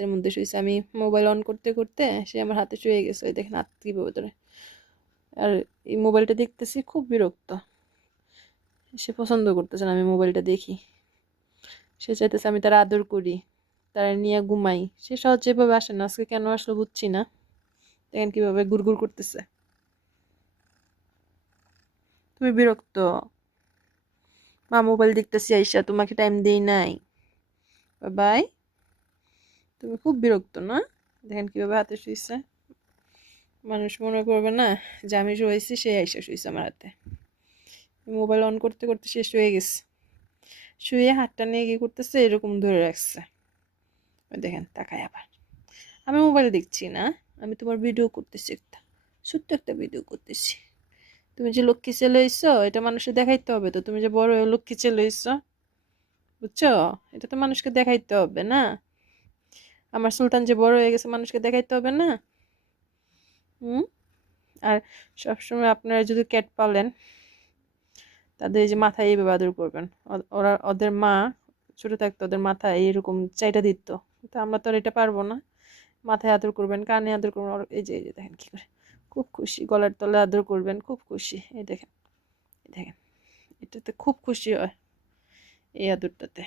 হাতের মধ্যে শুয়েছে। আমি মোবাইল অন করতে করতে সে আমার হাতে শুয়ে গেছে। ওই দেখেন হাত কীভাবে ধরে। আর এই মোবাইলটা দেখতেছি, খুব বিরক্ত। সে পছন্দ করতেছে না আমি মোবাইলটা দেখি। সে চাইতেছে আমি তার আদর করি, তারা নিয়ে ঘুমাই। সে সহজে এভাবে আসে না, আজকে কেন আসলো বুঝছি না। দেখেন কিভাবে গুড়গুড় করতেছে। তুমি বিরক্ত? মা মোবাইল দেখতেছি আইসা, তোমাকে টাইম দেই নাই। বাই। তুমি খুব বিরক্ত না? দেখেন কিভাবে হাতে শুয়েছে। মানুষ মনে করবে না যে আমি শুয়েছি, সে আইসা শুয়েছে আমার হাতে। মোবাইল অন করতে করতে সে শুয়ে গেছে। শুয়ে হাতটা নিয়ে কি করতেছে, এরকম ধরে রাখছে। ওই দেখেন তাকায় আবার। আমি মোবাইল দেখছি না, আমি তোমার ভিডিও করতেছি, একটা ছোট্ট একটা ভিডিও করতেছি। তুমি যে লক্ষ্মী ছেলে হইছো, এটা মানুষকে দেখাইতে হবে তো। তুমি যে বড় হয়ে লক্ষ্মী ছেলে হইছো, বুঝছো? এটা তো মানুষকে দেখাইতে হবে না? আমার সুলতান যে বড় হয়ে গেছে, মানুষকে দেখাইতে হবে না? হুম। আর সবসময় আপনারা যদি ক্যাট পালেন, তাদের এই যে মাথায় এইভাবে আদর করবেন। ওরা, ওদের মা ছোট থাকতে ওদের মাথায় এরকম চাইটা দিত। তো আমরা তো আর এটা পারবো না। মাথায় আদর করবেন, কানে আদর করবেন। এই যে দেখেন কি করে, খুব খুশি। গলার তলে আদর করবেন, খুব খুশি। এই দেখেন, এই দেখেন, এটাতে খুব খুশি হয় এই আদরটাতে।